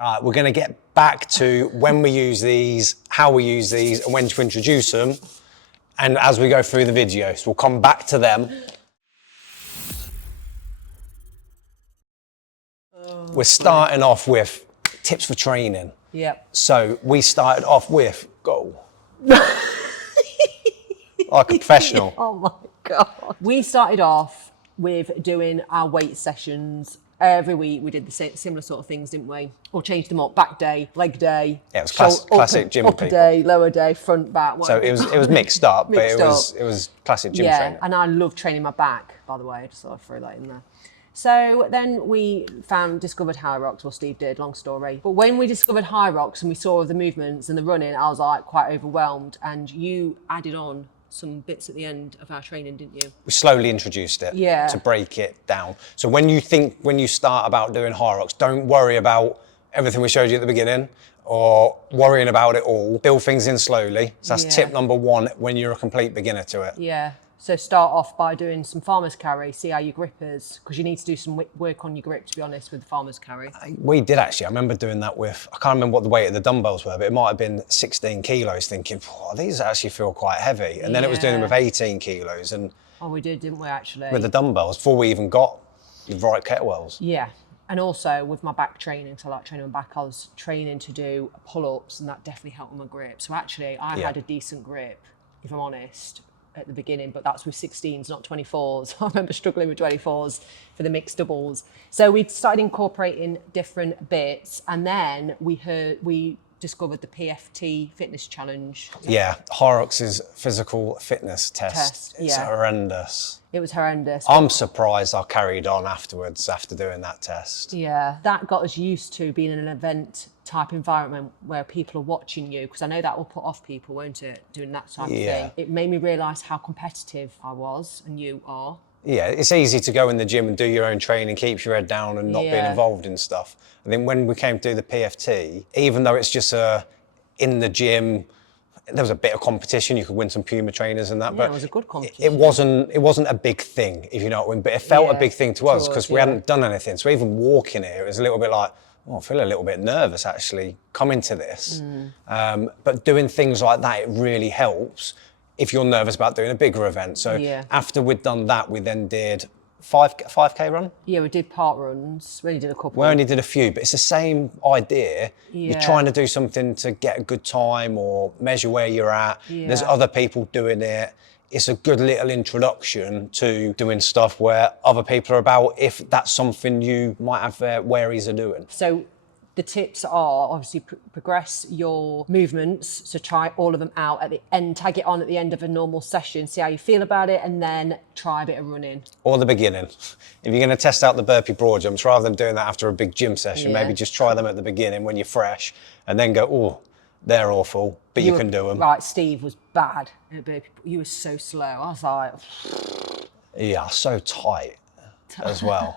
All right, we're going to get back to when we use these, how we use these, and when to introduce them. And as we go through the videos, we'll come back to them. We're starting off with tips for training. Yep. So we started off with like a professional. Oh my God. We started off with doing our weight sessions. Every week we did the similar sort of things, didn't we? Or changed them up, back day, leg day. Yeah, it was classic gym upper people. day, lower day, front, back. Whatever. So it was mixed up, but it was classic gym training. Yeah, and I love training my back, by the way, just thought I'd throw that in there. So then we discovered Hyrox, well Steve did, long story. But when we discovered Hyrox and we saw the movements and the running, I was like quite overwhelmed, and you added on some bits at the end of our training, didn't you? We slowly introduced it to break it down. So when you start about doing Hyrox, don't worry about everything we showed you at the beginning or worrying about it all. Build things in slowly. So that's tip number one when you're a complete beginner to it. Yeah. So start off by doing some farmer's carry, see how your grip is, because you need to do some work on your grip, to be honest, with the farmer's carry. We did actually. I remember doing that with, I can't remember what the weight of the dumbbells were, but it might have been 16 kilos, thinking, oh, these actually feel quite heavy. And then it was doing them with 18 kilos. And oh, we did, didn't we, actually? With the dumbbells, before we even got the right kettlebells. Yeah. And also with my back training, so I like training my back, I was training to do pull-ups, and that definitely helped with my grip. So actually, I had a decent grip, if I'm honest, at the beginning, but that's with 16s, not 24s. I remember struggling with 24s for the mixed doubles. So we started incorporating different bits, and then we discovered the PFT fitness challenge. Yeah, Hyrox's physical fitness test. It's horrendous. It was horrendous. I'm surprised I carried on afterwards after doing that test. Yeah, that got us used to being in an event type environment where people are watching you, because I know that will put off people, won't it, doing that type of thing. It made me realise how competitive I was, and you are. Yeah, it's easy to go in the gym and do your own training, keep your head down and not being involved in stuff. I think when we came to do the PFT, even though it's just in the gym, there was a bit of competition. You could win some Puma trainers and that, but it was a good competition. It wasn't a big thing, if you know what I mean. But it felt a big thing to us because we hadn't done anything. So even walking here, it was a little bit like, oh, I feel a little bit nervous actually coming to this. But doing things like that, it really helps if you're nervous about doing a bigger event. So after we'd done that, we then did 5K run? Yeah, we did park runs. We only did a couple. We only did a few, but it's the same idea. You're trying to do something to get a good time or measure where you're at. There's other people doing it. It's a good little introduction to doing stuff where other people are about, if that's something you might have worries of doing. So the tips are obviously progress your movements. So try all of them out at the end, tag it on at the end of a normal session, see how you feel about it, and then try a bit of running. Or the beginning. If you're going to test out the burpee broad jumps, rather than doing that after a big gym session, maybe just try them at the beginning when you're fresh, and then go, oh, they're awful, but you can do them. Right, Steve was bad at burpee. You were so slow. I was like... Yeah, so tight as well.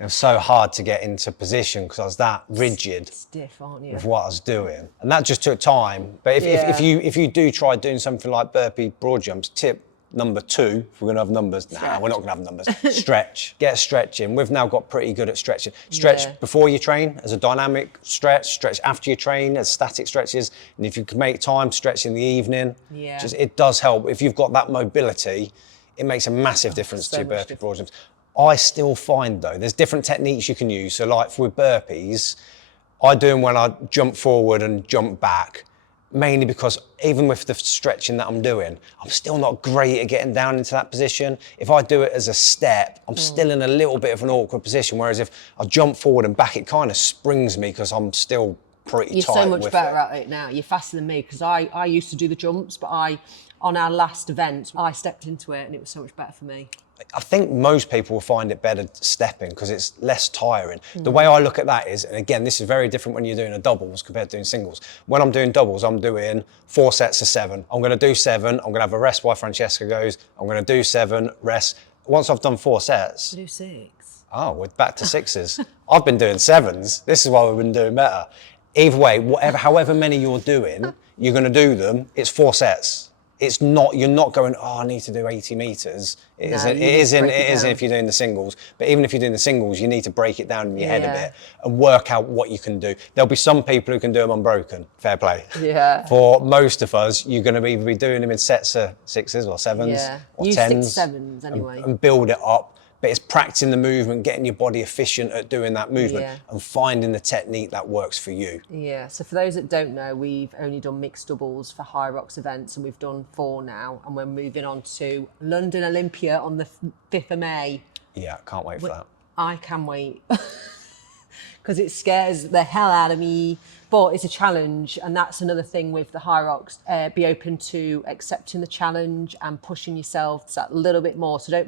It was so hard to get into position because I was that rigid. Stiff, aren't you? With what I was doing. And that just took time. But if you do try doing something like burpee broad jumps, tip number 2, if we're going to have numbers, nah, we're not going to have numbers. Stretch, get a stretch in. We've now got pretty good at stretching. Stretch before you train as a dynamic stretch after you train as static stretches. And if you can make time, stretch in the evening. It does help. If you've got that mobility, it makes a massive difference to your burpee broad jumps. I still find though, there's different techniques you can use. So like with burpees, I do them when I jump forward and jump back, mainly because even with the stretching that I'm doing, I'm still not great at getting down into that position. If I do it as a step, I'm still in a little bit of an awkward position. Whereas if I jump forward and back, it kind of springs me because I'm still pretty tight. You're so much better at it now. You're faster than me, because I used to do the jumps, but on our last event, I stepped into it and it was so much better for me. I think most people will find it better stepping because it's less tiring. The way I look at that is, and again, this is very different when you're doing a doubles compared to doing singles. When I'm doing doubles, I'm doing 4 sets of 7. I'm going to do 7. I'm going to have a rest while Francesca goes. I'm going to do 7, rest. Once I've done 4 sets. Do 6. Oh, we're back to 6s. I've been doing 7s. This is why we've been doing better. Either way, however many you're doing, you're going to do them. It's 4 sets. it's not, you're not going, oh, I need to do 80 meters. It isn't if you're doing the singles, but even if you're doing the singles, you need to break it down in your head a bit and work out what you can do. There'll be some people who can do them unbroken, fair play. Yeah. For most of us, you're going to either be doing them in sets of 6s or 7s or Use 10s. 6 7s anyway. And build it up. But it's practicing the movement, getting your body efficient at doing that movement and finding the technique that works for you. Yeah, so for those that don't know, we've only done mixed doubles for Hyrox events, and we've done 4 now, and we're moving on to London Olympia on the 5th of May. Yeah, can't wait for that. I can wait. Because it scares the hell out of me, but it's a challenge, and that's another thing with the Hyrox. Be open to accepting the challenge and pushing yourself that little bit more. So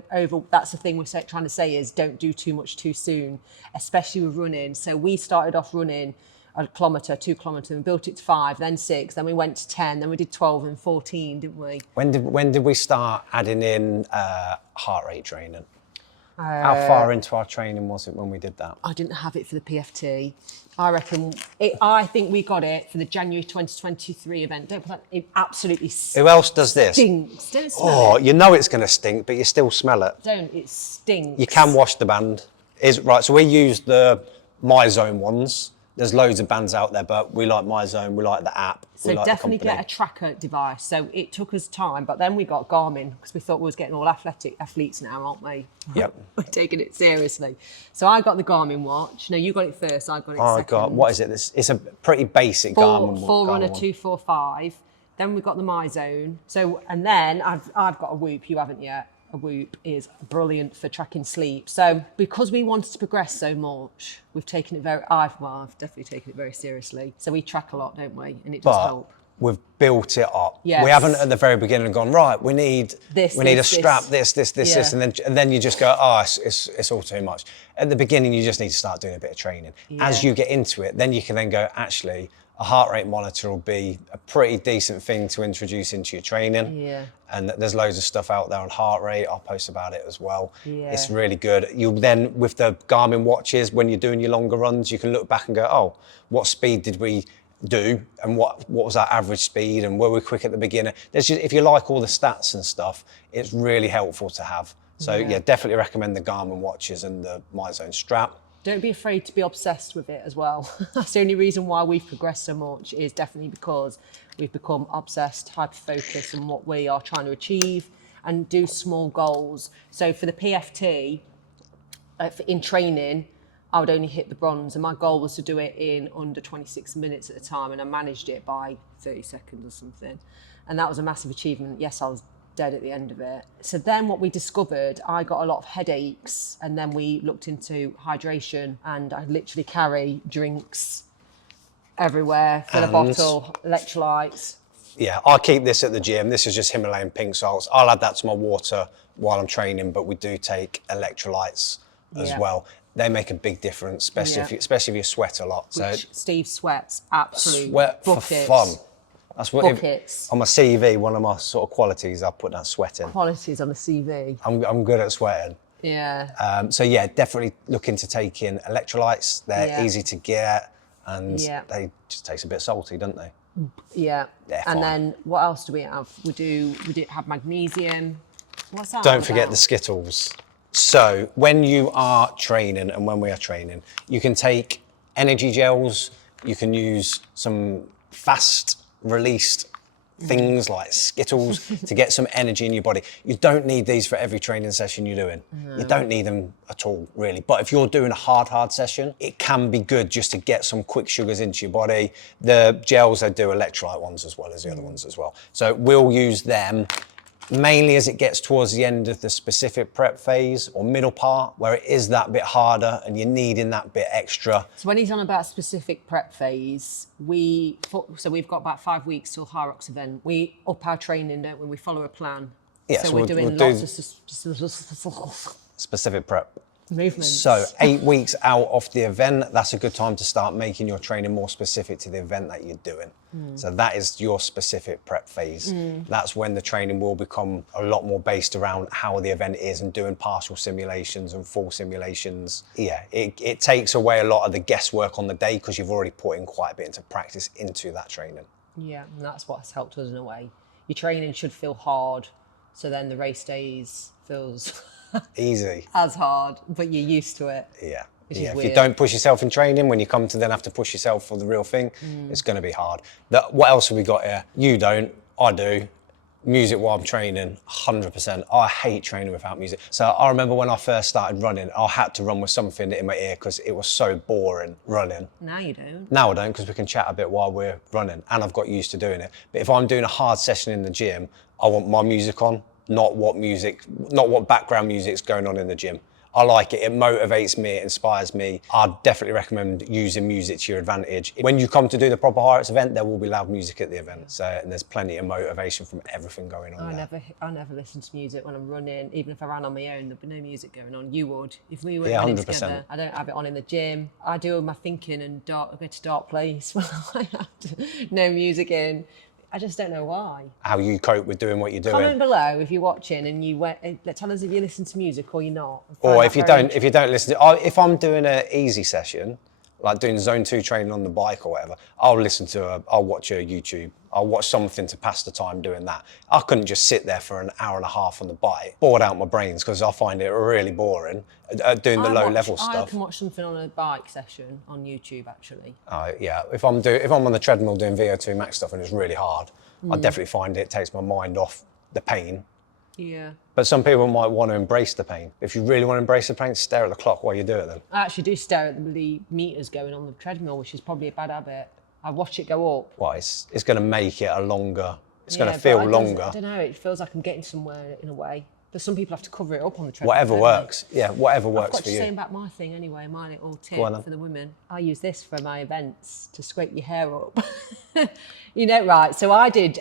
that's the thing we're trying to say is don't do too much too soon, especially with running. So we started off running a kilometre, 2 kilometres, and built it to 5, then 6, then we went to 10, then we did 12 and 14, didn't we? When did we start adding in heart rate training? How far into our training was it when we did that? I didn't have it for the PFT. I think we got it for the January 2023 event. Don't put that, it absolutely stinks. Who else does this? Stinks. Don't smell it. You know it's going to stink, but you still smell it. Don't, it stinks. You can wash the band. Right, so we use the MyZone ones. There's loads of bands out there, but we like MyZone, we like the app. So like definitely get a tracker device. So it took us time, but then we got Garmin because we thought we was getting all athletes now, aren't we? Yep. We're taking it seriously. So I got the Garmin watch. No, you got it first, I got it second. What is it? It's a pretty basic Garmin. Forerunner 245. Then we got the MyZone. So, and then I've got a Whoop, you haven't yet. A Whoop is brilliant for tracking sleep. So because we wanted to progress so much, we've taken it I've definitely taken it very seriously. So we track a lot, don't we? And it does help. We've built it up. Yes. We haven't at the very beginning gone, right, we need a strap, this, and then you just go, it's all too much. At the beginning, you just need to start doing a bit of training. Yeah. As you get into it, then you can then go, actually, a heart rate monitor will be a pretty decent thing to introduce into your training. Yeah. And there's loads of stuff out there on heart rate. I'll post about it as well. Yeah. It's really good. You'll then, with the Garmin watches, when you're doing your longer runs, you can look back and go, oh, what speed did we do? And what was our average speed? And were we quick at the beginning? If you like all the stats and stuff, it's really helpful to have. So yeah, definitely recommend the Garmin watches and the MyZone strap. Don't be afraid to be obsessed with it as well. That's the only reason why we've progressed so much is definitely because we've become obsessed, hyper-focused on what we are trying to achieve and do small goals. So for the PFT, in training, I would only hit the bronze, and my goal was to do it in under 26 minutes at a time, and I managed it by 30 seconds or something. And that was a massive achievement. Yes, I was dead at the end of it. So then what we discovered, I got a lot of headaches, and then we looked into hydration, and I literally carry drinks everywhere, fill a bottle, electrolytes. Yeah, I keep this at the gym. This is just Himalayan pink salts. I'll add that to my water while I'm training, but we do take electrolytes as well. They make a big difference, especially if you sweat a lot. Which Steve sweats absolutely. Sweat buckets. for fun. That's what Buckets. On my CV, one of my sort of qualities, I put that sweating. Qualities on the CV. I'm good at sweating. Yeah. So yeah, definitely look into taking electrolytes. They're easy to get, and they just taste a bit salty, don't they? Yeah. They're and fine. then what else do we have? We do have magnesium. What's that? Don't forget the Skittles. So when you are training and when we are training, you can take energy gels. You can use some fast released things like Skittles to get some energy in your body. You don't need these for every training session you're doing. No. You don't need them at all, really. But if you're doing a hard session, it can be good just to get some quick sugars into your body. The gels, they do electrolyte ones as well as the other ones as well. So we'll use them mainly as it gets towards the end of the specific prep phase or middle part, where it is that bit harder and you're needing that bit extra. So when he's on about specific prep phase, we've got about 5 weeks till Hyrox event. We up our training, don't we? We follow a plan. Yeah, so we're doing lots of specific prep movements. So 8 weeks out of the event, that's a good time to start making your training more specific to the event that you're doing. So that is your specific prep phase. That's when the training will become a lot more based around how the event is and doing partial simulations and full simulations. Yeah, it takes away a lot of the guesswork on the day because you've already put in quite a bit into practice into that training. Yeah, and that's what's helped us in a way. your training should feel hard. So then the race days feels easy. as hard, but you're used to it. Yeah. Which Yeah, is if weird. you don't push yourself in training, when you come to then have to push yourself for the real thing, it's going to be hard. What else have we got here? You don't, I do. Music while I'm training, 100%. I hate training without music. So I remember when I first started running, I had to run with something in my ear because it was so boring running. Now you don't. Now I don't, because we can chat a bit while we're running, and I've got used to doing it. But if I'm doing a hard session in the gym, I want my music on, not what background music's going on in the gym. I like it, it motivates me, it inspires me. I'd definitely recommend using music to your advantage. When you come to do the proper Hyrox event, there will be loud music at the event. So and there's plenty of motivation from everything going on there. I never listen to music when I'm running. Even if I ran on my own, there'd be no music going on. You would. If we were running 100%. together, I don't have it on in the gym. I do all my thinking and I go to dark place when I have no music in. I just don't know why. How you cope with doing what you're doing. Comment below if you're watching and tell us if you listen to music or you're not. Or if you don't listen to, if I'm doing an easy session, like doing zone 2 training on the bike or whatever, I'll watch a YouTube. I'll watch something to pass the time doing that. I couldn't just sit there for an hour and a half on the bike, bored out my brains, because I find it really boring doing the low level stuff. I can watch something on a bike session on YouTube actually. Yeah, if I'm on the treadmill doing VO2 max stuff and it's really hard, I definitely find it takes my mind off the pain. Yeah. But some people might want to embrace the pain. If you really want to embrace the pain, stare at the clock while you do it then. I actually do stare at the meters going on the treadmill, which is probably a bad habit. I watch it go up. Well, it's going to make it a longer, it's going to feel longer. I don't know, it feels like I'm getting somewhere in a way. But some people have to cover it up on the treadmill. Whatever works. Yeah, whatever works for you. I've got to say about my thing anyway, my little tip for the women. I use this for my events to scrape your hair up. Right, so I did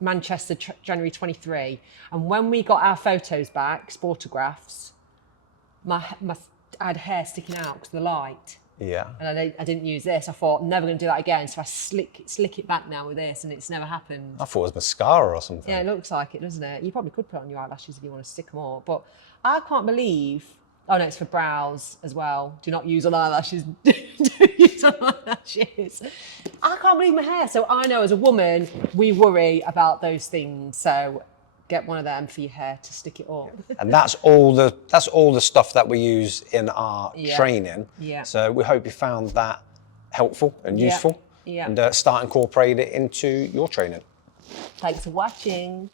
Manchester January 23, and when we got our photos back, sportographs, I had hair sticking out because of the light. Yeah. And I didn't use this. I thought, I'm never going to do that again. So I slick it back now with this, and it's never happened. I thought it was mascara or something. Yeah, it looks like it, doesn't it? You probably could put on your eyelashes if you want to stick them up. But I can't believe... Oh, no, it's for brows as well. Do not use on eyelashes. Do use on eyelashes. I can't believe my hair. So I know as a woman, we worry about those things. So get one of them for your hair to stick it up. And that's all the stuff that we use in our training. Yeah. So we hope you found that helpful and useful. Yeah. And start incorporating it into your training. Thanks for watching.